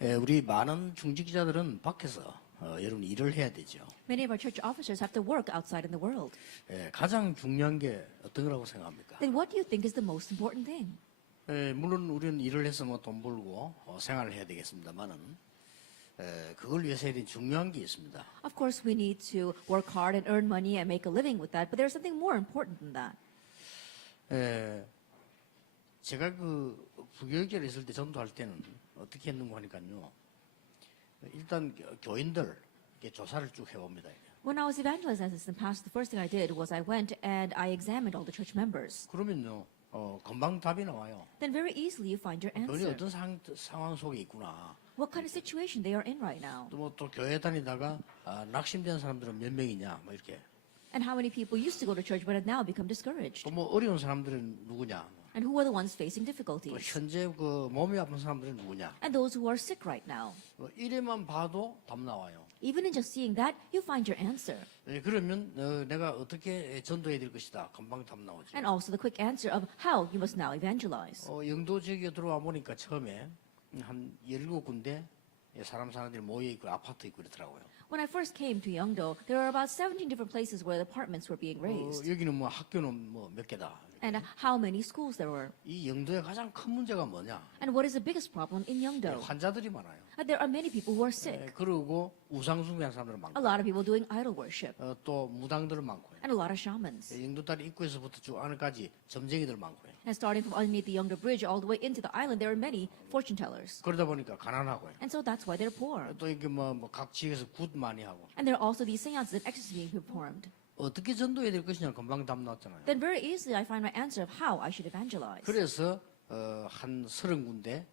우리 많은 중직자들은 밖에서 여러분 일을 해야 되죠. Many of our church officers have to work outside in the world. 가장 중요한 게 어떤 거라고 생각합니까? Then what do you think is the most important thing? 물론 우리는 일을 해서 뭐 돈 벌고 생활을 해야 되겠습니다만은 그걸 위해서 해야 되는 중요한 게 있습니다. Of course, we need to work hard and earn money and make a living with that, but there's something more important than that. 제가 그 부교육자로 있을 때 전도할 때는 어떻게 했는가 하니까요. 일단 교인들 조사를 쭉 해봅니다. When I was evangelizing as assistant pastor, the first thing I did was I went and I examined all the church members. 그러면요, 금방 답이 나와요. Then very easily you find your 교인이 answer. 어떤 상황 속에 있구나. What kind of situation they are in right now. 또 교회 다니다가 낙심된 사람들은 몇 명이냐, 뭐 이렇게. And how many people used to go to church but have now become discouraged. 또 뭐 어려운 사람들은 누구냐. And who are the ones facing 또 difficulties. 현재 그 몸이 아픈 사람들은 누구냐. And those who are sick right now. 이래만 봐도 답 나와요. Even in just seeing that, you find your answer. 그러면 내가 어떻게 전도해야 될 것이다. 금방 답 나오죠. And also the quick answer of how you must now evangelize. 영도 지역에 들어와 보니까 처음에 한 17군데 사람 사람들이 모여있고 아파트 있고 그렇더라고요. When I first came to Yeongdo, there were about 17 different places where apartments were being raised. 여기는 뭐 학교는 뭐 몇 개다. And how many schools there were. 이 영도의 가장 큰 문제가 뭐냐? And what is the biggest problem in Yeongdo? 환자들이 많아요. There are many people who are sick. 그리고 우상 숭배하는 사람들은 A 많고, lot of people doing idol worship. 또 무당들은 많고요. And a lot of shamans. 영도 다리 입구에서부터 쭉 안까지 점쟁이들 많고요. And starting from underneath the Yeongdo Bridge all the way into the island, there are many fortune tellers. 그러다 보니까 가난하고요. And so that's why they're poor. 또 이게 각 지역에서 굿 많이 하고. And there are also these seances and exorcisms being performed. 어떻게 전도해야 될 것이냐 금방 답 나왔잖아요. Then very easily I find my answer of how I should evangelize. 그래서 한 30군데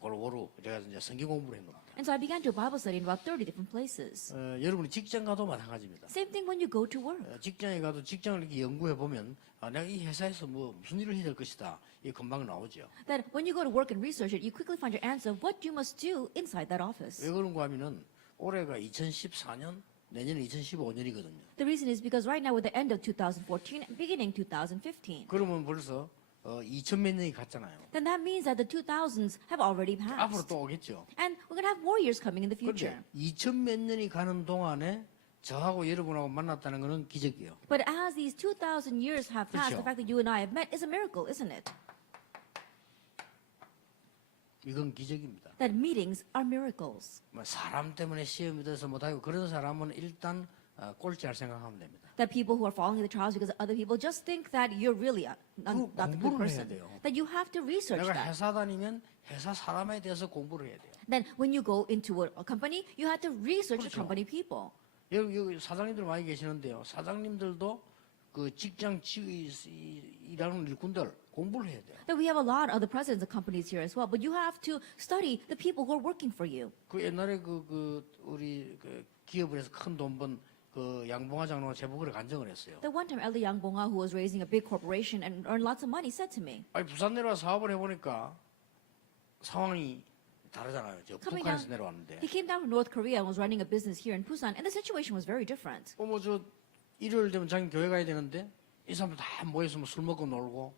골고루 제가 이제 성경 공부를 한 겁니다. And so I began to do Bible study in about 30 different places. 여러분이 직장 가도 마찬가지입니다. Same thing when you go to work. 직장에 가도 직장을 이렇게 연구해 보면 내가 이 회사에서 뭐 무슨 일을 해야 될 것이다. 이게 금방 나오죠. That when you go to work and research it, you quickly find your answer of what you must do inside that office. 왜 그런가 하면은 올해가 2014년, 내년은 2015년이거든요. The reason is because right now we're at the end of 2014 and beginning 2015. 그러면 벌써 2000몇 년이 갔잖아요. Then that means that the 2000s have already 앞으로 passed. 또 오겠죠. And we're going to have more years coming in the future. 그런데 2000몇 년이 가는 동안에 저하고 여러분하고 만났다는 것은 기적이에요. But as these 2000 years have passed, the 그렇죠. fact that you and I have met is a miracle, isn't it? 이건 기적입니다. That meetings are miracles. 뭐 사람 때문에 시험이 돼서 못하고 그런 사람은 일단 꼴찌할 생각하면 됩니다. That people who are falling in the trials because of other people just think that you're really not the good 공부를 해야 person. 돼요. That you have to research 내가 that. 회사 다니면 회사 사람에 대해서 공부를 해야 돼요. Then when you go into a company, you have to research the 그렇죠. company people. 여기 사장님들 많이 계시는데요. 사장님들도 그 직장 일하는 일꾼들 공부를 해야 돼요. That we have a lot of the presidents of companies here as well, but you have to study the people who are working for you. 그 옛날에 우리 기업을 해서 큰 돈 번 그 양봉화 장로가 제보그래 간증을 했어요. The one time Elder Yang Bonga, who was raising a big corporation and earned lots of money, said to me, 아니 부산 내려와 사업을 해보니까 상황이 다르잖아요. 저 Coming 북한에서 down- 내려왔는데. he came down from North Korea and was running a business here in Busan, and the situation was very different. 저 일요일 되면 자기 교회 가야 되는데 이 사람들 다 모여서 술 먹고 놀고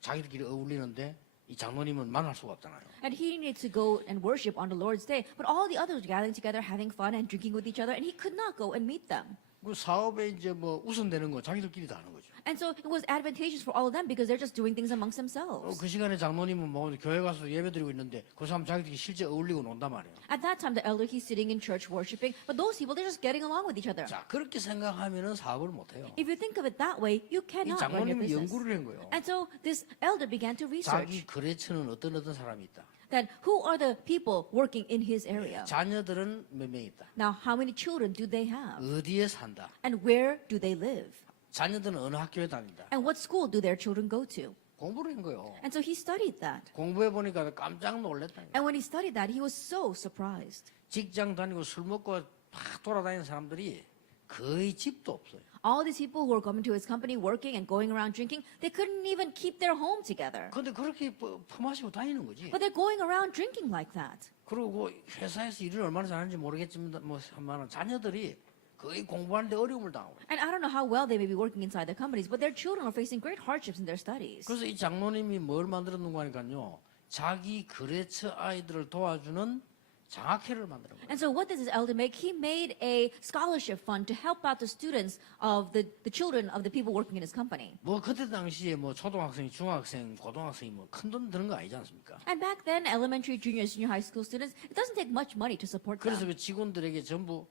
자기들끼리 어울리는데 이 장로님은 만날 수가 없잖아요. And he needed to go and worship on the Lord's day, but all the others were gathering together, having fun and drinking with each other, and he could not go and meet them. 그 사업에 이제 뭐 우선되는 거 자기들끼리 다 하는 거죠. And so it was advantageous for all of them because they're just doing things amongst themselves. 그 시간에 장로님은 뭐 교회 가서 예배 드리고 있는데 그 사람 자기들끼리 실제 어울리고 논단 말이에요. At that time, the elder, he's sitting in church worshiping, but those people, they're just getting along with each other. 자 그렇게 생각하면은 사업을 못 해요. If you think of it that way, you 이 cannot run your 장로님이 business. 연구를 한 거예요. And so this elder began to 자기 research 거래처는 어떤 사람이 있다. that who are the people working in his area. 자녀들은 몇 명 있다. Now, how many children do they have? 어디에 산다. And where do they live? 자녀들은 어느 학교에 다닌다. And what school do their children go to? 공부를 한 거예요. And so he studied that. 공부해 보니까 깜짝 놀랐다. And when he studied that, he was so surprised. 직장 다니고 술 먹고 막 돌아다니는 사람들이 거의 집도 없어요. All these people who were coming to his company, working and going around drinking, they couldn't even keep their home together. 근데 그렇게 퍼마시고 다니는 거지. But they're going around drinking like that. 그리고 회사에서 일을 얼마나 잘하는지 모르겠지만 자녀들이 거의 공부하는데 어려움을 당하고. And I don't know how well they may be working inside their companies, but their children are facing great hardships in their studies. 그래서 이 장로님이 뭘 만들었는가 하니까요. 자기 거래처 아이들을 도와주는 장학회를 만드는 거예요. And so what did this elder make? He made a scholarship fund to help out the students of the children of the people working in his company. 뭐 그때 당시에 뭐 초등학생, 중학생, 고등학생이 뭐 큰 돈 드는 거 아니지 않습니까? And back then, elementary, junior, senior high school students, it doesn't take much money to support 그래서 them. 그 직원들에게 전부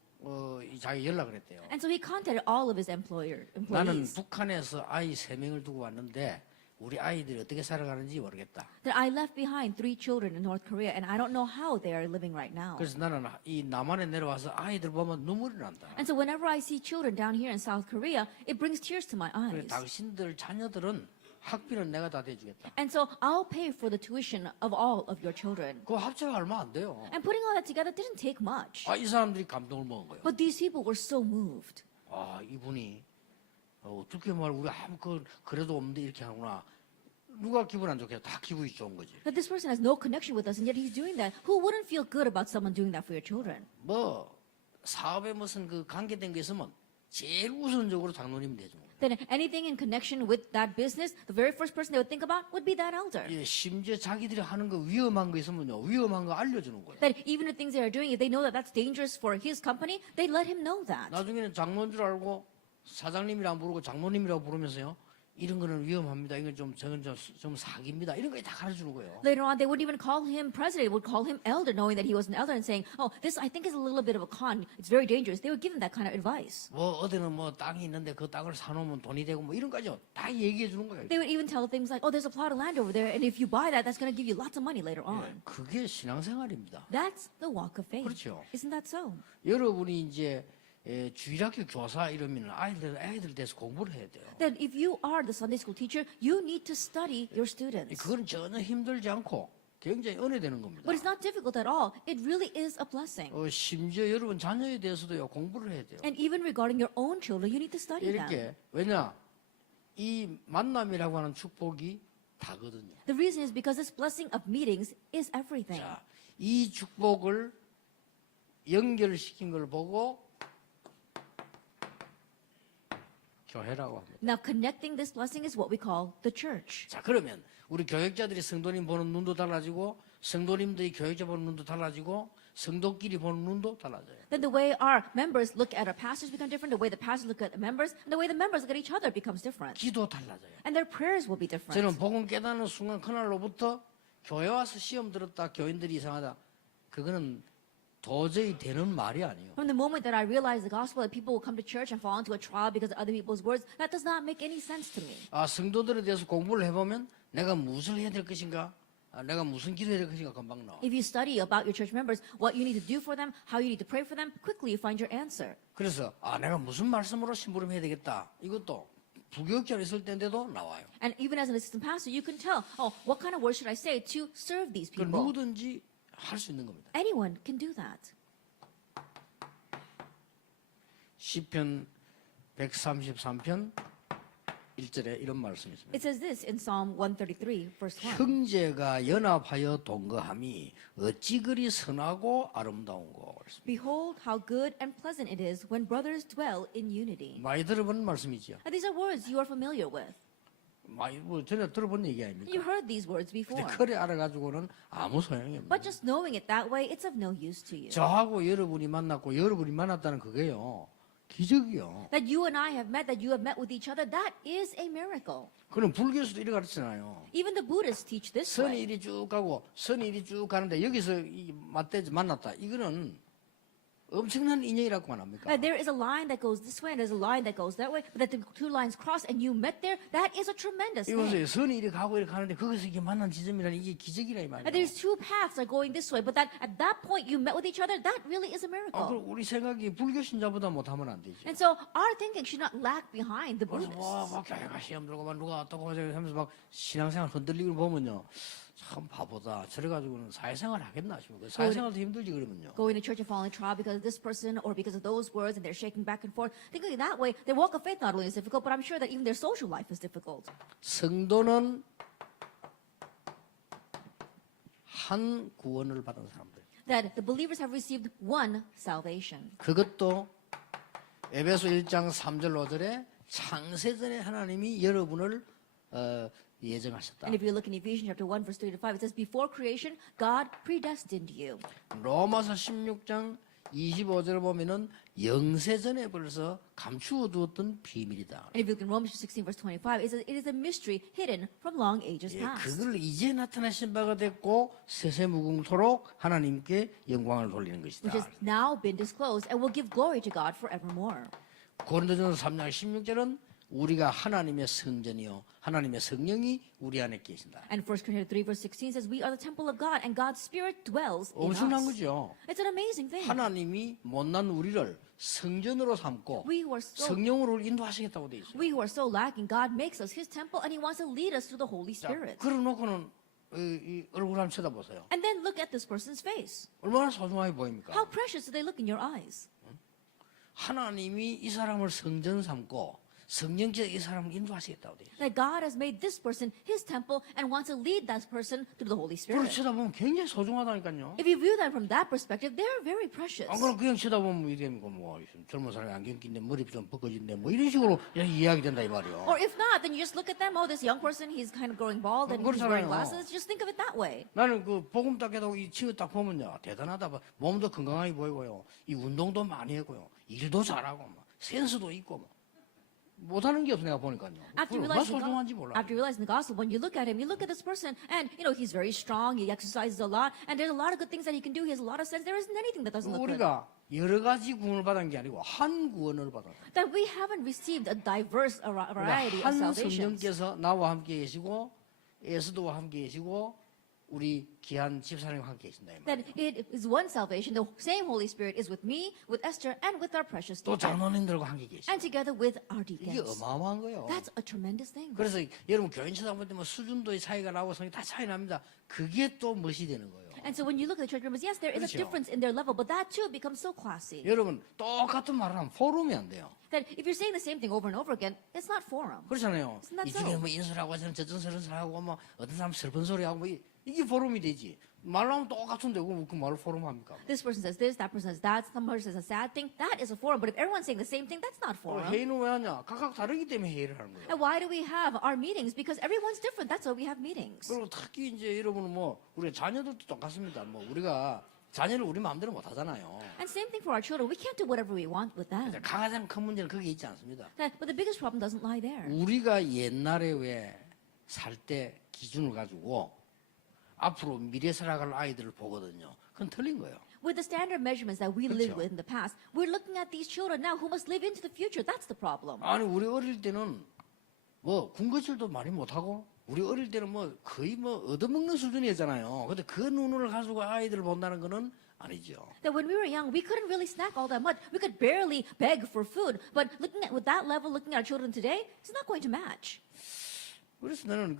이 자기 연락을 했대요. And so he contacted all of his 나는 employees. 북한에서 아이 3명을 두고 왔는데 우리 아이들이 어떻게 살아가는지 모르겠다. That I left behind 3 children in North Korea, and I don't know how they are living right now. 그래서 나는 이 남한에 내려와서 아이들 보면 눈물이 난다. And so whenever I see children down here in South Korea, it brings tears to my 그래, eyes. 당신들 자녀들은 학비는 내가 다 대주겠다. And so I'll pay for the tuition of all of your children. 그거 합쳐가 얼마 안 돼요. And putting all that together didn't take much. 이 사람들이 감동을 먹은 거예요. But these people were so moved. 이분이 어떻게 말 우리 아무 그래도 없는데 이렇게 하구나. 누가 기분 안 좋겠어? 다 기분이 좋은 거지. That this person has no connection with us, and yet he's doing that. Who wouldn't feel good about someone doing that for your children? 뭐 사업에 무슨 그 관계된 게 있으면 제일 우선적으로 장로님이 되죠. Then anything in connection with that business, the very first person they would think about would be that elder. 예, 심지어 자기들이 하는 거 위험한 거 있으면요, 위험한 거 알려주는 거예요. That even the things they are doing, if they know that that's dangerous for his company, they let him know that. 나중에는 장로인 줄 알고 사장님이라고 부르고 장로님이라고 부르면서요, 이런 거는 위험합니다. 이건 좀 사기입니다. 이런 거 다 가르쳐주는 거예요. Later on, they would even call him president, would call him elder, knowing that he was an elder and saying, oh, this I think is a little bit of a con. It's very dangerous. They would give him that kind of advice. 뭐 어디는 뭐 땅이 있는데 그 땅을 사놓으면 돈이 되고 뭐 이런 거죠. 다 얘기해 주는 거예요. They would even tell things like, oh, there's a plot of land over there, and if you buy that, that's going to give you lots of money later on. 그게 신앙생활입니다. That's the walk of faith. 그렇죠. Isn't that so? 여러분이 이제 주일학교 교사 이러면 애들 대해서 공부를 해야 돼요. That if you are the Sunday school teacher, you need to study your students. 그건 전혀 힘들지 않고 굉장히 은혜되는 겁니다. But it's not difficult at all. It really is a blessing. 심지어 여러분 자녀에 대해서도요 공부를 해야 돼요. And even regarding your own children, you need to study them. 이렇게 왜냐 이 만남이라고 하는 축복이 다거든요. The reason is because this blessing of meetings is everything. 자, 이 축복을 연결시킨 걸 보고 교회라고 합니다. Now, connecting this blessing is what we call the church. 자, 그러면 우리 교역자들이 성도님 보는 눈도 달라지고 성도님들이 교역자 보는 눈도 달라지고 성도끼리 보는 눈도 달라져요. Then the way our members look at our pastors become different, the way the pastors look at the members, and the way the members look at each other becomes different. 기도 달라져요. And their prayers will be different. 저는 복음 깨닫는 순간 그날로부터 교회 와서 시험 들었다 교인들이 이상하다 그거는 도저히 되는 말이 아니에요. From the moment that I realized the gospel, that people will come to church and fall into a trial because of other people's words, that does not make any sense to me. 성도들에 대해서 공부를 해보면 내가 무엇을 해야 될 것인가 내가 무슨 기도해야 될 것인가 금방 나와. If you study about your church members, what you need to do for them, how you need to pray for them, quickly you find your answer. 그래서 내가 무슨 말씀으로 심부름해야 되겠다 이것도 부교육자로 있을 때인데도 나와요. And even as an assistant pastor, you can tell, oh, what kind of words should I say to serve these 그 people? 누구든지 할 수 있는 겁니다. Anyone can do that. 시편 133편 1절에 이런 말씀이 있습니다. It says this in Psalm 133, verse 1. 형제가 연합하여 동거함이 어찌 그리 선하고 아름다운고. Behold how good and pleasant it is when brothers dwell in unity. 많이 들어본 말씀이지요. And these are words you are familiar with. 많이 전에 들어본 얘기 아닙니까? You heard these words 근데 before. 그래 알아가지고는 아무 소용이 없는 But just knowing it that way, it's of no use to you. 저하고 여러분이 만났고 여러분이 만났다는 그게요. 기적이요. That you and I have met, that you have met with each other, that is a miracle. 그럼 불교에서도 이렇게 가르치잖아요. Even the Buddhists teach this 선이 way. 이리 쭉 가고 선이 이리 쭉 가는데 여기서 만났다. 이거는 엄청난 인연이라고만 합니까? That there is a line that goes this way and there's a line that goes that way, but that the two lines cross and you met there, that is a tremendous thing. 이보세요. 선이 이리 가고 이리 가는데 거기서 이렇게 만난 지점이라는 이게 기적이라 이 And 말이에요. there's two paths are going this way, but that at that point you met with each other, that really is a miracle. 그럼 우리 생각이 불교 신자보다 못하면 안 되죠. And so our thinking should not lag behind the 그래서 Buddhists. 막 교회가 시험 들고 막 누가 어떻고 하면서 막 신앙생활 흔들리고 보면요. 참 바보다. 저래가지고는 사회생활 하겠나 싶어요. 사회생활도 힘들지 그러면요. Going to church and falling trial because of this person or because of those words and they're shaking back and forth. Thinking that way, their walk of faith not only is difficult, but I'm sure that even their social life is difficult. 성도는 한 구원을 받은 사람들. That the believers have received one salvation. 그것도 에베소 1장 3절 5절에 창세전에 하나님이 여러분을 예정하셨다. And if you look in Ephesians chapter 1, verse 3 to 5, it says, before creation, God predestined you. 로마서 16장 25절을 보면은 영세전에 벌써 감추어 두었던 비밀이다. And if you look in Romans 16, verse 25, it says, it is a mystery hidden from long ages 예, past. 그걸 이제 나타나신 바가 됐고 세세무궁토록 하나님께 영광을 돌리는 Which 것이다. has now been disclosed and will give glory to God forevermore. 고린도전서 3장 16절은 우리가 하나님의 성전이요 하나님의 성령이 우리 안에 계신다. And 1 Corinthians 3, verse 16 says, we are the temple of God and God's Spirit dwells in 엄청난 us. 거죠. It's an amazing thing. 하나님이 못난 우리를 성전으로 삼고 We who are so 성령으로 인도하시겠다고 돼 있어요. We who are so lacking, God makes us His temple, and He wants to lead us through the Holy 자, Spirit. 그러놓고는 이 얼굴 한번 쳐다보세요. And then look at this person's face. 얼마나 소중하게 보입니까? How precious do they look in your eyes? 하나님이 이 사람을 성전 삼고 성령께서 이 사람을 인도하시겠다고 돼 있어요. That God has made this person His temple and wants to lead that person through the Holy 그걸 Spirit. 쳐다보면 굉장히 소중하다니까요. If you view them from that perspective, they're very precious. 안 그럼 그냥 쳐다보면 뭐 이래니까 뭐 젊은 사람이 안경 낀데 머리 좀 벗겨진데 뭐 이런 식으로 그냥 이해하게 된다 이 말이요. Or if not, then you just look at them. Oh, this young person, he's kind of growing bald and he's wearing 그렇잖아요. glasses. Just think of it that way. 나는 그 복음 딱 해도 이 친구 딱 보면요 대단하다. 몸도 건강하게 보이고요. 이 운동도 많이 하고요. 일도 잘하고 뭐 센스도 있고 뭐. 못하는 게 없어 내가 보니까요. After 얼마나 realizing, 소중한지 몰라. after realizing the gospel, when you look at him, you look at this person, and you know he's very strong. He exercises a lot, and there's a lot of good things that he can do. He has a lot of sense. There isn't anything that doesn't look good. 우리가 여러 가지 구원을 받은 게 아니고 한 구원을 받았다. That we haven't received a diverse variety of 한 salvations. 성령께서 나와 함께 계시고 에스도와 함께 계시고 우리 귀한 집사님과 함께 계신다. 이 That 말이에요. it is one salvation. The same Holy Spirit is with me, with Esther, and with our precious 또 deacon, 장로님들과 함께 계시고 and together with our 이게 deacons. 어마어마한 거예요. That's a tremendous thing. 그래서 여러분 교인 쳐다볼 때 뭐 수준도의 차이가 나고 성이 다 차이 납니다. 그게 또 멋이 되는 거예요. And so when you look at the church members, yes, there is a 그렇죠. difference in their level, but that too becomes so classy. 여러분 똑같은 말을 하면 포럼이 안 돼요. That if you're saying the same thing over and over again, it's not forum. 그렇잖아요. Isn't that 이쪽에 so? 뭐 인설하고 저는 저런 소리하고 뭐 어떤 사람 슬픈 소리하고 뭐 이게 포럼이 되지. 말로 하면 똑같은데 그 말을 포럼 합니까? This person says this, that person says that, some person says a sad thing. That is a forum. But if everyone's saying the same thing, that's not forum. 회의는 왜 하냐? 각각 다르기 때문에 회의를 하는 거예요. And why do we have our meetings? Because everyone's different. That's why we have meetings. 그리고 특히 이제 여러분은 뭐 우리 자녀들도 똑같습니다. 뭐 우리가 자녀를 우리 마음대로 못 하잖아요. And same thing for our children. We can't do whatever we want with them. 가장 큰 문제는 그게 있지 않습니다. But the biggest problem doesn't lie there. 우리가 옛날에 왜 살 때 기준을 가지고 앞으로 미래 살아갈 아이들을 보거든요. 그건 틀린 거예요. With the standard measurements that we 그렇죠. lived with in the past, we're looking at these children now who must live into the future. That's the problem. 아니 우리 어릴 때는 뭐 군것질도 많이 못하고 우리 어릴 때는 뭐 거의 뭐 얻어먹는 수준이었잖아요. 근데 그 눈을 가지고 아이들을 본다는 거는 아니죠. That when we were young, we couldn't really snack all that much. We could barely beg for food. But looking at with that level, looking at our children today, it's not going to match. 그래서 나는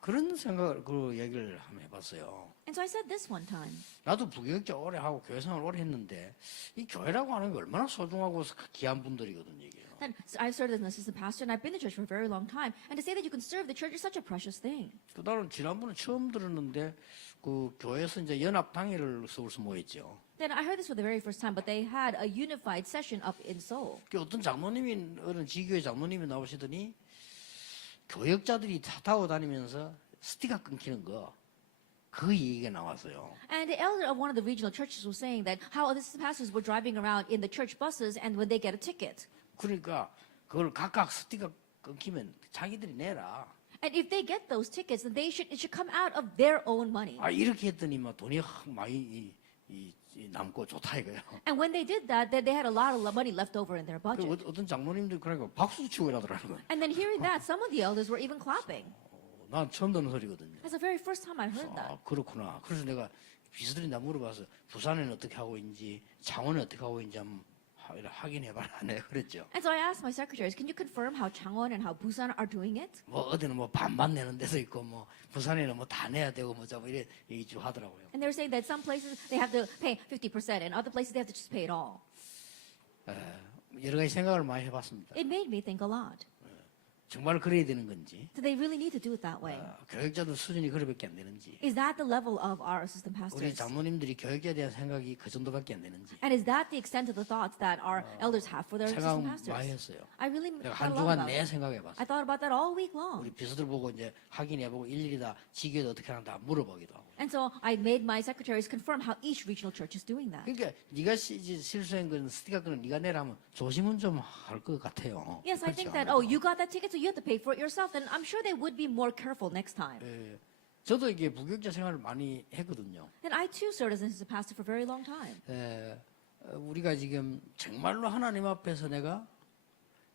그런 생각을 그 얘기를 한번 해봤어요. And so I said this one time. 나도 부교육자 오래 하고 교회 생활 오래 했는데 이 교회라고 하는 게 얼마나 소중하고 귀한 분들이거든요. 이게. And I served as an assistant pastor, and I've been in the church for a very long time. And to say that you can serve the church is such a precious thing. 그 나는 지난번에 처음 들었는데 그 교회에서 이제 연합 당회를 서울서 모였죠. Then I heard this for the very first time, but they had a unified session up in Seoul. 그 어떤 장로님이 어느 지교회 장로님이 나오시더니 교역자들이 차 타고 다니면서 스티커 끊기는 거. 그 얘기가 나왔어요. And the elder of one of the regional churches was saying that how the pastors were driving around in the church buses, and when they get a ticket, 그러니까 그걸 각각 스티커 끊기면 자기들이 내라. and if they get those tickets, then it should come out of their own money. 아 이렇게 했더니 막 돈이 확 많이 남고 좋다 이거예요. And when they did that, they had a lot of money left over in their 그 budget. 어떤 장로님들 그러니까 박수 치고 이러더라는 거예요. And then hearing that, some of the elders were even clapping. 난 처음 듣는 소리거든요. That's the very first time I heard that. 아 그렇구나. 그래서 내가 비서들이 나 물어봐서 부산에는 어떻게 하고 있는지 창원은 어떻게 하고 있는지 한번 확인해봐라. 내가 그랬죠. And so I asked my secretaries, can you confirm how Changwon and how Busan are doing it? 뭐 어디는 뭐 반반 내는 데도 있고 뭐 부산에는 뭐 다 내야 되고 뭐 이래 얘기 좀 하더라고요. And they were saying that some places they have to pay 50%, and other places they have to just pay it all. 여러 가지 생각을 많이 해봤습니다. It made me think a lot. 정말 그래야 되는 건지, Do they really need to do it that way? 교육자들 수준이 그렇게밖에 안 되는지, Is that the level of our assistant 우리 pastors? 장로님들이 교육자에 대한 생각이 그 정도밖에 안 되는지 And is that the extent of the thoughts that our elders have for their 생각 assistant 많이 pastors? 했어요. I really 내가 thought 한 a lot 주간 about 내 it. 생각해봤어요. I thought about that all week long. 우리 비서들 보고 이제 확인해보고 일일이 다 지교도 어떻게 한다 물어보기도 하고. And so I made my secretaries confirm how each regional church is doing that. 그러니까 네가 실수한 건 스티커 는 네가 내라면 조심은 좀 할 것 같아요. Yes, I 그렇죠? think that, oh, you got that ticket, so you have to pay for it yourself. Then I'm sure they would be more careful next time. 예, 저도 이게 부교육자 생활을 많이 했거든요. And I too served as an assistant pastor for a very long time. 예, 우리가 지금 정말로 하나님 앞에서 내가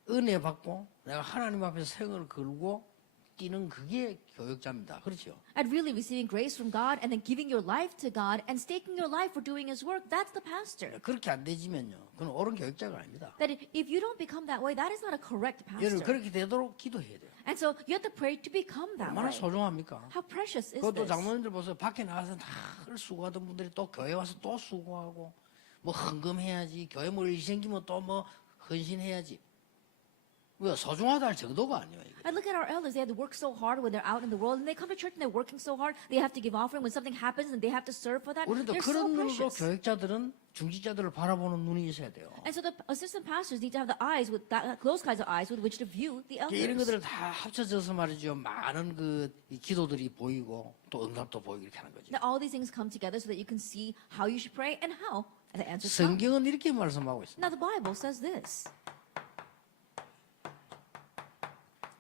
은혜 받고 내가 하나님 앞에서 생을 걸고 뛰는 그게 교육자입니다. 그렇죠? And really receiving grace from God and then giving your life to God and staking your life for doing His work, that's the pastor. 그렇게 안 되지면요, 그건 옳은 교육자가 아닙니다. That if you don't become that way, that is not a correct 여러분 pastor. 그렇게 되도록 기도해야 돼요. And so you have to pray to become that 얼마나 way. 소중합니까? How precious is 그것도 this? 장로님들 보세요. 밖에 나가서 다 수고하던 분들이 또 교회 와서 또 수고하고 뭐 헌금해야지, 교회 뭐 일 생기면 또 뭐 헌신해야지. 왜 소중하다 할 정도가 아니에요. 이게. And look at our elders. They have to work so hard when they're out in the world. And they come to church and they're working so hard. They have to give offering when something happens and they have to serve for that. 우리도 They're so 그런 눈으로 precious. 교육자들은 중직자들을 바라보는 눈이 있어야 돼요. And so the assistant pastors need to have the eyes with that, those kinds of eyes with which to view the 이런 elders. 것들을 다 합쳐져서 말이죠. 많은 이 기도들이 보이고 또 응답도 보이고 이렇게 하는 거죠. That all these things come together so that you can see how you should pray and how the answers come. 성경은 이렇게 말씀하고 있습니다. Now the Bible says this.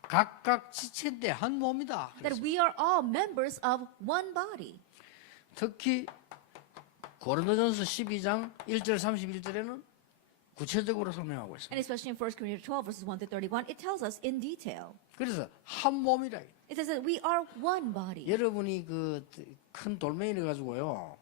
각각 지체인데 한 몸이다. That we are all members of one body. 특히 고린도전서 12장 1절 31절에는 구체적으로 설명하고 있습니다. And especially in 1 Corinthians 12 verses 1 to 31, it tells us in detail. 그래서 한 몸이라. It says that we are one body. 여러분이 그 큰 돌멩이를 가지고요,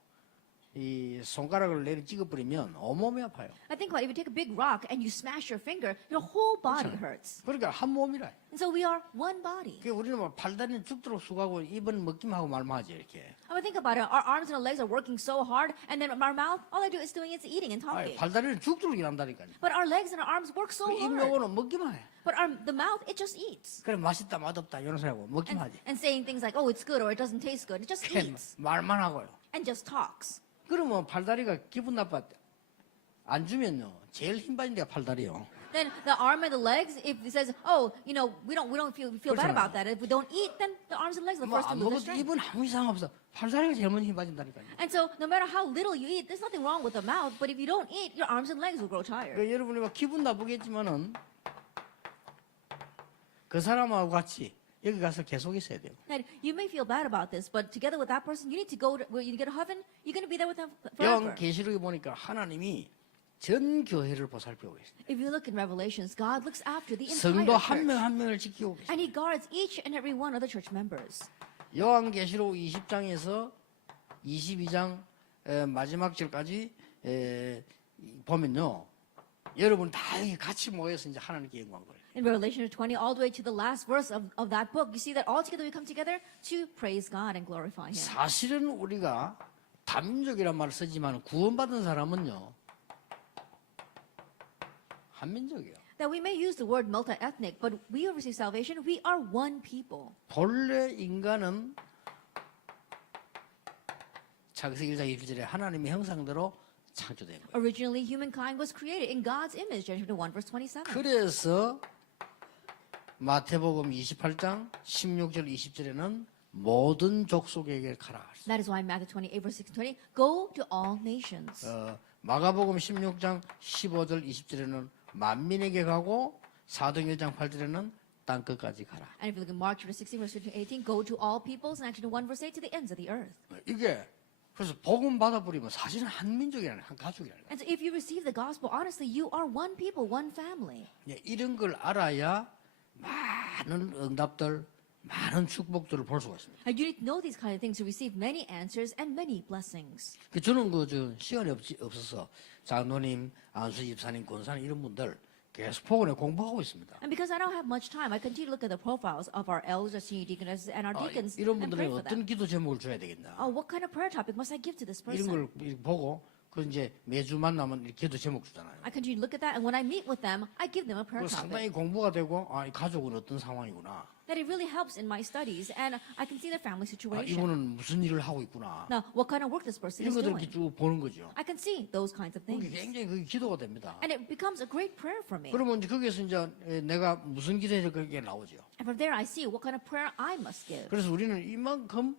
이 손가락을 내려 찍어버리면 온몸이 아파요. I think about it, if you take a big rock and you smash your finger, your whole body hurts. 그러니까 한 몸이라. And so we are one body. 그 우리는 뭐 팔다리는 죽도록 수고하고 입은 먹기만 하고 말만 하지 이렇게. I mean, think about it. Our arms and our legs are working so hard, and then our mouth, all I do is doing is eating and 아니, talking. 팔다리는 죽도록 일한다니까요. But our legs and our arms work so 입 hard. 요거는 먹기만 해. But the mouth, it just eats. 그래 맛있다 맛없다 이런 소리하고 먹기만 하지. And saying things like, oh, it's good or it doesn't taste good. It just 그래 eats 말만 하고요. and just talks. 그러면 팔다리가 기분 나빠 안 주면요, 제일 힘 빠진 데가 팔다리요. Then the arm and the legs, if it says, oh, you know, we don't feel bad 그렇잖아요. about that. If we don't eat, then the arms and legs are the first to 뭐안 lose 먹어도 their strength. 입은 아무 이상 없어. 팔다리가 제일 먼저 힘 빠진다니까요. And so no matter how little you eat, there's nothing wrong with the mouth. But if you don't eat, your arms and legs will grow tired. 그러니까 여러분이 막 기분 나쁘겠지만은 그 사람하고 같이 여기 가서 계속 있어야 돼요. And you may feel bad about this, but together with that person, you need to go to where you get to heaven. You're going to be there with them forever. 영 계시록에 보니까 하나님이 전 교회를 보살피고 계십니다. If you look in Revelations, God looks after the 성도 entire 한 church. 명 한 명을 지키고 계십니다. And He guards each and every one of the church members. 요한계시록 20장에서 22장 마지막 절까지 보면요, 여러분 다 여기 같이 모여서 이제 하나님께 영광 돌려요. In Revelation 20, all the way to the last verse of that book, you see that all together we come together to praise God and glorify Him. 사실은 우리가 다민족이란 말을 쓰지만 구원받은 사람은요, 한민족이에요. That we may use the word multi-ethnic, but we who receive salvation, we are one people. 본래 인간은 창세기 1장 1절에 하나님의 형상대로 창조된 거예요. Originally, humankind was created in God's image, Genesis 1, verse 27. 그래서 마태복음 28장 16절 20절에는 모든 족속에게 가라. That is why Matthew 28, verse 6 and 20, go to all nations. 마가복음 16장 15절 20절에는 만민에게 가고 사도행 1장 8절에는 땅 끝까지 가라. And if you look at Mark 16, verse 15 18, go to all peoples, and Acts 1, verse 8, to the ends of the earth. 이게 그래서 복음 받아버리면 사실은 한 민족이라는 한 가족이라는 거예요. And so if you receive the gospel, honestly, you are one people, one family. 이런 걸 알아야 많은 응답들, 많은 축복들을 볼 수가 있습니다. And you need to know these kind of things to receive many answers and many blessings. 저는 시간이 없어서 장로님, 안수 집사님, 권사님 이런 분들 계속 복원에 공부하고 있습니다. And because I don't have much time, I continue to look at the profiles of our elders, our senior deaconesses, and our deacons 이런 and pray 분들에게 for them. 어떤 기도 제목을 줘야 되겠나? Oh, what kind of prayer topic must I give to this 이런 person? 걸 보고 그 이제 매주 만나면 이렇게 기도 제목 주잖아요. I continue to look at that, and when I meet with them, I give them a prayer 그 topic. 상당히 공부가 되고 이 가족은 어떤 상황이구나. That it really helps in my studies, and I can see their family situation. 이분은 무슨 일을 하고 있구나. Now, what kind of work this person 이런 is 것들 doing. 이렇게 쭉 보는 거죠. I can see those kinds of 그게 things. 굉장히 그게 기도가 됩니다. And it becomes a great prayer for me. 그러면 이제 거기에서 이제 내가 무슨 기도해야 그게 나오죠. And from there, I see what kind of prayer I must give. 그래서 우리는 이만큼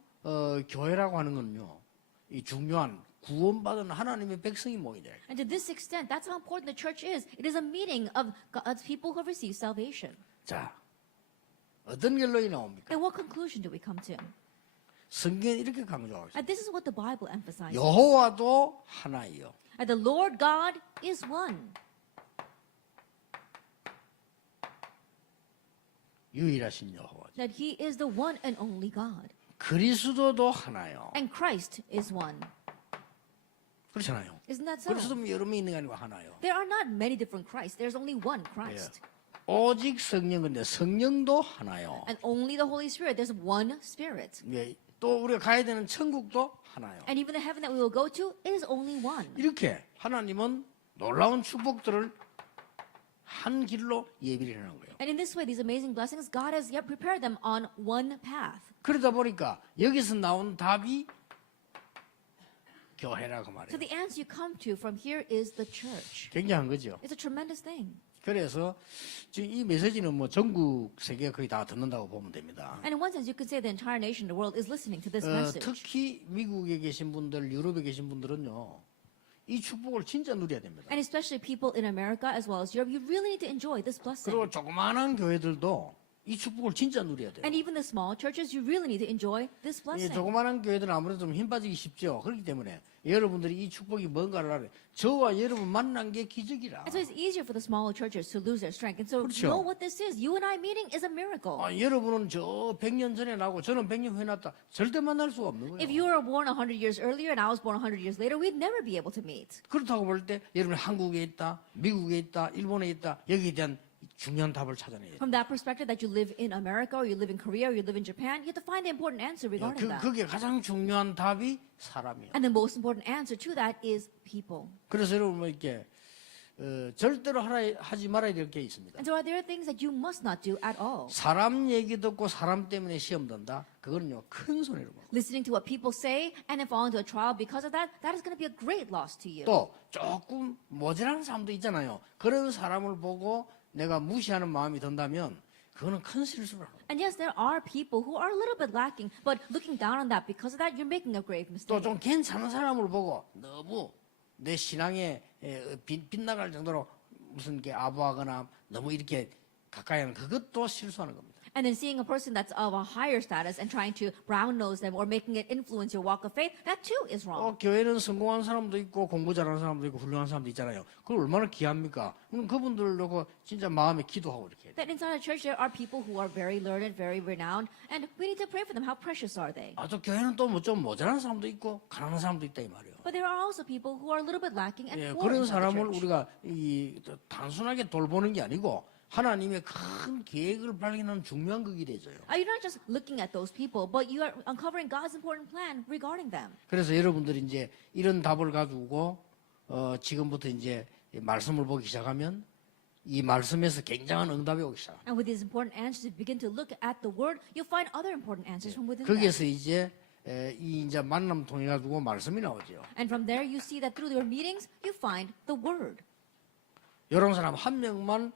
교회라고 하는 건요, 이 중요한 구원받은 하나님의 백성이 모이다. And to this extent, that's how important the church is. It is a meeting of God's people who have received salvation. 자, 어떤 결론이 나옵니까? And what conclusion do we come to? 성경이 이렇게 강조하고 있어요. And this is what the Bible emphasizes. 여호와도 하나이요. And the Lord God is one. 유일하신 여호와. That He is the one and only God. 그리스도도 하나요. And Christ is one. 그렇잖아요. Isn't that so? 그리스도는 여러 명이 있는 게 아니고 하나요. There are not many different Christs. There's only one Christ. 오직 성령인데 성령도 하나요. And only the Holy Spirit. There's one Spirit. 예, 또 우리가 가야 되는 천국도 하나요. And even the heaven that we will go to is only one. 이렇게 하나님은 놀라운 축복들을 한 길로 예비를 해놓은 거예요. And in this way, these amazing blessings, God has yet prepared them on one path. 그러다 보니까 여기서 나온 답이 교회라고 So 말해요. the answer you come to from here is the church. 굉장한 거죠. It's a tremendous thing. 그래서 지금 이 메시지는 뭐 전국 세계가 거의 다 듣는다고 보면 됩니다. And in one sense, you could say the entire nation, the world, is listening to this message. 특히 미국에 계신 분들, 유럽에 계신 분들은요, 이 축복을 진짜 누려야 됩니다. And especially people in America as well as Europe, you really need to enjoy this blessing. 그리고 조그마한 교회들도 이 축복을 진짜 누려야 돼요. And even the small churches, you really need to enjoy this 이 blessing. 조그마한 교회들은 아무래도 좀 힘 빠지기 쉽죠. 그렇기 때문에 여러분들이 이 축복이 뭔가를 알아요. 저와 여러분 만난 게 기적이라. And so it's easier for the smaller churches to lose their strength. And so 그렇죠. know what this is. You and I meeting is a miracle. 여러분은 저 100년 전에 나고 저는 100년 후에 났다. 절대 만날 수가 없는 If 거예요. you were born 100 years earlier and I was born 100 years later, we'd never be able to meet. 그렇다고 볼 때 여러분 한국에 있다, 미국에 있다, 일본에 있다. 여기에 대한 중요한 답을 찾아내야 돼요. From that perspective, that you live in America or you live in Korea or you live in Japan, you have to find the important answer regarding that. 그게 가장 중요한 답이 사람이에요. And the most important answer to that is people. 그래서 여러분 뭐 이렇게 절대로 하지 말아야 될 게 있습니다. And so there are things that you must not do at all. 사람 얘기 듣고 사람 때문에 시험 든다. 그거는요 큰 손해로 봐. Listening to what people say and then fall into a trial because of that, that is going to be a great loss to you. 또 조금 모자란 사람도 있잖아요. 그런 사람을 보고 내가 무시하는 마음이 든다면 그거는 큰 실수를 하는 거예요. And yes, there are people who are a little bit lacking, but looking down on that because of that, you're making a grave 또 mistake. 좀 괜찮은 사람을 보고 너무 내 신앙에 빗나갈 정도로 무슨 게 아부하거나 너무 이렇게 가까이 하는 그것도 실수하는 겁니다. And then seeing a person that's of a higher status and trying to brown nose them or making it influence your walk of faith, that too is wrong. 교회는 성공한 사람도 있고 공부 잘하는 사람도 있고 훌륭한 사람도 있잖아요. 그걸 얼마나 귀합니까? 그럼 그분들로 진짜 마음에 기도하고 이렇게 해야 돼요. That inside a church there are people who are very learned, very renowned, and we need to pray for them. How precious are they? 또 교회는 또 뭐 좀 모자란 사람도 있고 가난한 사람도 있다 이 말이에요. But there are also people who are a little bit lacking and poor 그런 inside the 사람을 church. 우리가 단순하게 돌보는 게 아니고 하나님의 큰 계획을 발견하는 중요한 극이 되죠요. You're not just looking at those people, but you are uncovering God's important plan regarding them. 그래서 여러분들이 이제 이런 답을 가지고 지금부터 이제 말씀을 보기 시작하면 이 말씀에서 굉장한 응답이 오기 시작. And with these important answers, if you begin to look at the Word, you'll find other important answers from within that. 거기에서 이제 이 이제 만남 통해 가지고 말씀이 나오죠. And from there, you see that through your meetings, you find the Word. 이런 사람 한 명만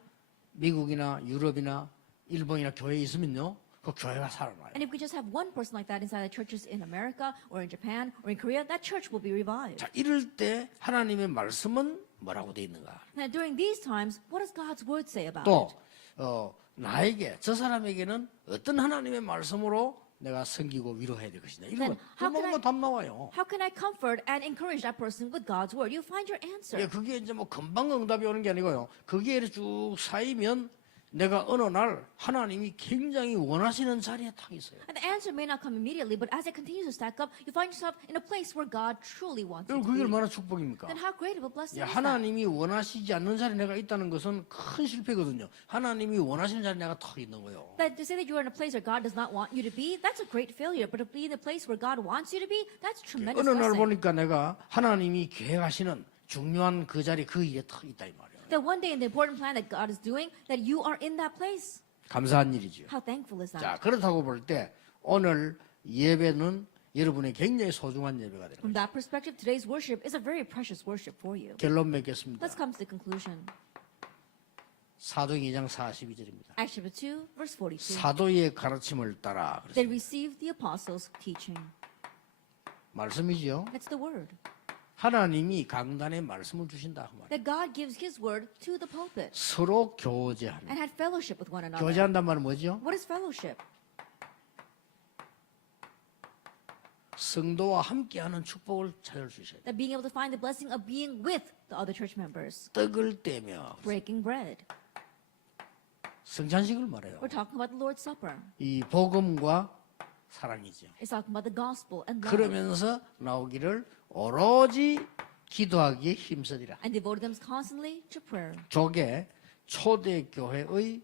미국이나 유럽이나 일본이나 교회에 있으면요, 그 교회가 살아나요. And if we just have one person like that inside the churches in America or in Japan or in Korea, that church will be revived. 자, 이럴 때 하나님의 말씀은 뭐라고 돼 있는가? Now, during these times, what does God's Word say about 또 it? 나에게 저 사람에게는 어떤 하나님의 말씀으로 내가 섬기고 위로해야 될 것이냐. 이런 Then how can 거 답 나와요. How can I comfort and encourage that person with God's Word? You find your answer. 그게 이제 뭐 금방 응답이 오는 게 아니고요. 그게 쭉 쌓이면 내가 어느 날 하나님이 굉장히 원하시는 자리에 딱 있어요. And the answer may not come immediately, but as it continues to stack up, you find yourself in a place where God truly wants you 여러분 to 그게 be. 얼마나 축복입니까? Then how great of a blessing is that? 하나님이 원하시지 않는 자리에 내가 있다는 것은 큰 실패거든요. 하나님이 원하시는 자리에 내가 딱 있는 거예요. That to say that you are in a place where God does not want you to be, that's a great failure. But to be in a place where God wants you to be, that's a tremendous 어느 날 blessing. 보니까 내가 하나님이 계획하시는 중요한 그 자리 그 일에 딱 있다 이 말이에요. That one day in the important plan that God is doing, that you are in that place. 감사한 일이죠. How thankful is 자, that? 그렇다고 볼 때 오늘 예배는 여러분의 굉장히 소중한 예배가 되는 From 거죠. that perspective, today's worship is a very precious worship for you. 결론 맺겠습니다. Let's come to the conclusion. 사도행 2장 42절입니다. Acts chapter 2, verse 42. 사도의 가르침을 따라 They 그랬습니다. received the apostles' teaching. 말씀이죠. That's the word. 하나님이 강단에 말씀을 주신다 그 말이에요. That God gives His word to the pulpit 서로 교제하는. and had fellowship with one another. 교제한단 말은 뭐죠? What is fellowship? 성도와 함께하는 축복을 찾을 수 있어요. That being able to find the blessing of being with the other church members. 떡을 떼며 Breaking bread. 성찬식을 말해요. We're talking about the Lord's Supper. 이 복음과 사랑이죠. It's talking about the gospel and love. 그러면서 나오기를 오로지 기도하기에 힘쓰리라. And devoted them constantly to prayer. 저게 초대교회의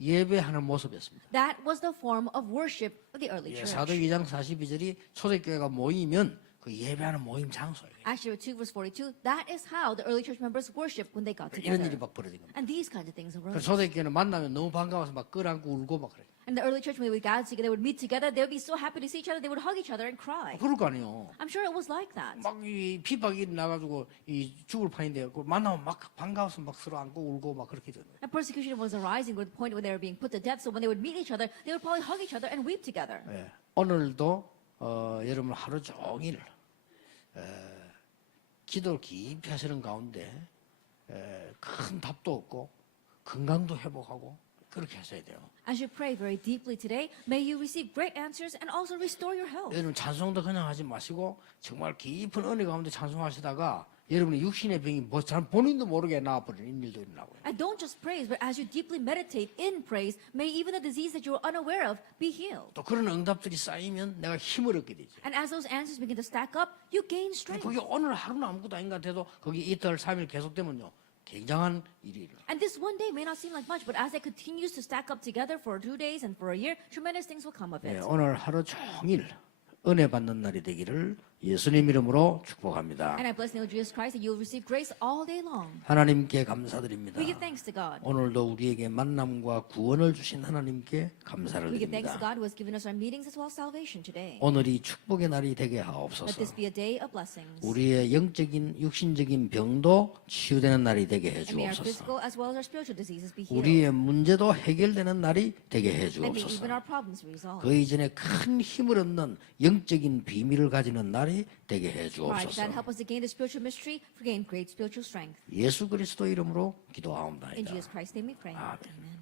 예배하는 모습이었습니다. That was the form of worship of the early 예, church. 사도행 2장 42절이 초대교회가 모이면 그 예배하는 모임 장소예요. Acts chapter 2, verse 42, that is how the early church members worshiped when they got 이런 일이 together. 막 벌어진 겁니다. And these kinds of things 그 arose. 초대교회는 만나면 너무 반가워서 막 끌안고 울고 막 그래요. And the early church, when they would gather together, they would meet together, they would be so happy to see each other, they would hug each other and cry. 그럴 거 아니에요. I'm sure it was like that. 막 이 핍박이 나가지고 이 죽을 판인데 그 만나면 막 반가워서 막 서로 안고 울고 막 그렇게 되는 거예요. And persecution was arising to the point where they were being put to death. So when they would meet each other, they would probably hug each other and weep together. 예, 오늘도 여러분 하루 종일 기도를 깊이 하시는 가운데 큰 답도 없고 건강도 회복하고 그렇게 하셔야 돼요. As you pray very deeply today, may you receive great answers and also restore your health. 여러분 찬송도 그냥 하지 마시고 정말 깊은 은혜 가운데 찬송하시다가 여러분의 육신의 병이 뭐 잘 본인도 모르게 나아버리는 일도 있나고요. And don't just praise, but as you deeply meditate in praise, may even the disease that you are unaware of be healed. 또 그런 응답들이 쌓이면 내가 힘을 얻게 되죠. And as those answers begin to stack up, you gain strength. 그게 오늘 하루는 아무것도 아닌 것 같아도 거기 이틀, 3일 계속되면요. 굉장한 일이 일어나요. And this one day may not seem like much, but as it continues to stack up together for 2 days and for a year, tremendous things will come of 네, it. 오늘 하루 종일 은혜 받는 날이 되기를 예수님 이름으로 축복합니다. And I bless the name of Jesus Christ that you will receive grace all day long. 하나님께 감사드립니다. We give thanks to God. 오늘도 우리에게 만남과 구원을 주신 하나님께 감사를 We give thanks to 드립니다. God who has given us our meetings as well as salvation today. 오늘이 축복의 날이 되게 Let 하옵소서. this be a day of blessings. 우리의 영적인 육신적인 병도 치유되는 날이 되게 해 And may our 주옵소서. physical as well as our spiritual diseases be healed. 우리의 문제도 해결되는 날이 되게 해 And may even 주옵소서. our problems be resolved. 그 이전에 큰 힘을 얻는 영적인 비밀을 가지는 날이 되게 해 Right, 주옵소서. that help us to gain the spiritual mystery, to gain great spiritual strength. 예수 그리스도 이름으로 In 기도하옵나이다. Jesus Christ's name we pray. 아멘. Amen.